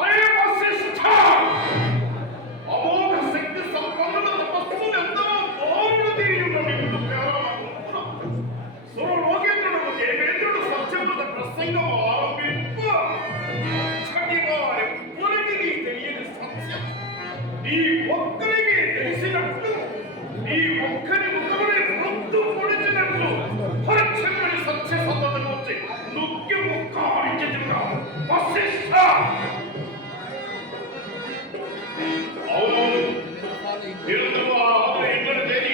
అరే వశిష్ఠ, అమోఘ శక్తి సంపన్నుల తపస్సును ఎంతో బాగుండు తీయున్న నిన్ను ప్రేరణకు సురలోకేంద్రుడు దేవేంద్రుడు సత్యముల ప్రసంగం ఆరంభింపు. చటివారి ఒక్కరికి తెలియని సత్యం నీ ఒక్కరికి తెలిసినట్లు, నీ ఒక్కరి ముఖముని వృత్తు పొడిచినట్లు హరిచంద్రుని సత్య సంబంధం వచ్చి నొక్కి ముక్కాడించుగా వశిష్ఠ. అవునవును, వీరందరూ ఆ ఆవుల ఇంట్లో చేరి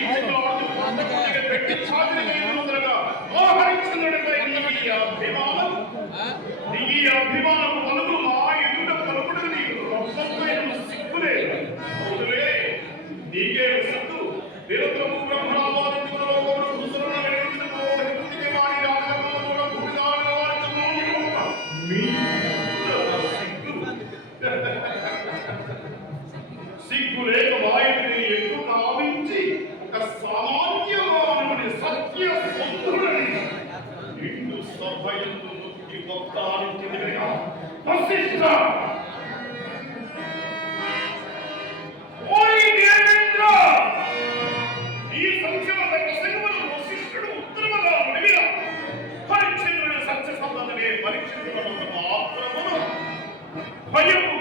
పెట్టి చాకరి ముందరగా ఆ హరిచంద్రుడిపై నీ అభిమానం పలుకు మా ఎదుట పలుకుడు నీకు రొప్పైన సిగ్గులేదు. అవునులే, నీకే సిగ్గు. వీరందరూ బ్రహ్మరావాదితులలో కూడా ముసలున్న వెలుగుతున్న వారి రాజకీయాల్లో కూడా భూమిదారుల వారి సిగ్గు లేక వాయుని ఎక్కువ కావించి ఒక సామాన్య మానవుని సత్య సంతులని నిండు సభయందు నొక్కి వక్తానికి వశిష్ఠ. ఓయ్ దేవేంద్ర, ఈ సంక్షేమ ప్రసంగమును వశిష్ఠుడు ఉత్తరముగా అడిగిన హరిశ్చంద్రుని సత్య సంబంధమే పరీక్షించడం మాత్రమును భయము